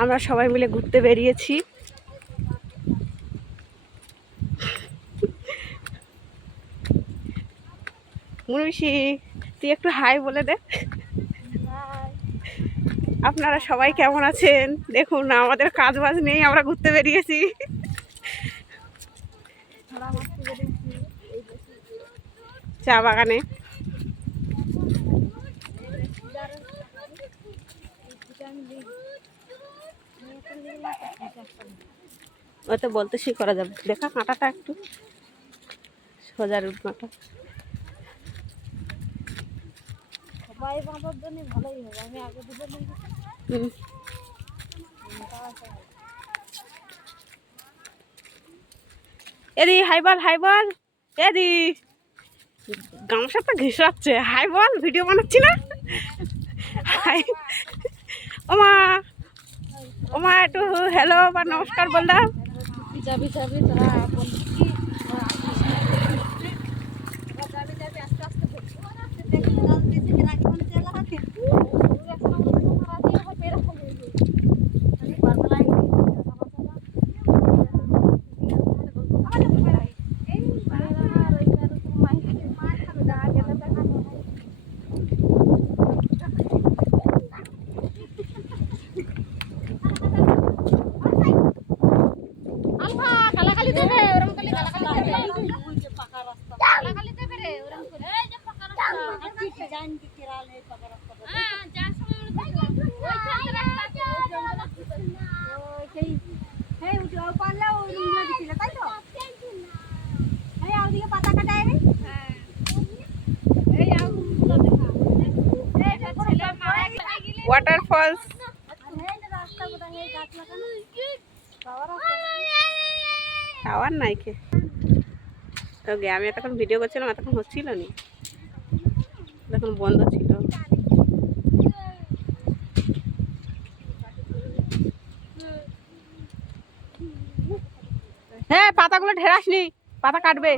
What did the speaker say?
আমরা সবাই মিলে ঘুরতে বেরিয়েছি। মুনিষি, তুই একটু হাই বলে দে। আপনারা সবাই কেমন আছেন? দেখুন আমাদের কাজ বাজ নেই, আমরা ঘুরতে বেরিয়েছি। চা বাগানে ওতে বলতে সে করা যাবে। দেখা কাঁটাটা একটু সোজা রুট কাঁটা। সবাই বাঁধার জন্য ভালোই হবে। আমি আগে দুটো এদি হাই বল, হাই বল। এদি গামছা তো ঘেঁষাচ্ছে। হাই বল, ভিডিও বানাচ্ছি না। হাই ওমা, ওমা একটু হ্যালো বা নমস্কার বল দাও। যাবি যাবি তোরা বলছি কি যাবি যাবি আস্তে আস্তে ওয়াটারফলস টাওয়ার নাই কে। ওকে আমি এতক্ষণ ভিডিও করছিলাম, এতক্ষণ হচ্ছিল না, এখন বন্ধ ছিল। হ্যাঁ পাতাগুলো ঢেরাস নি, পাতা কাটবে।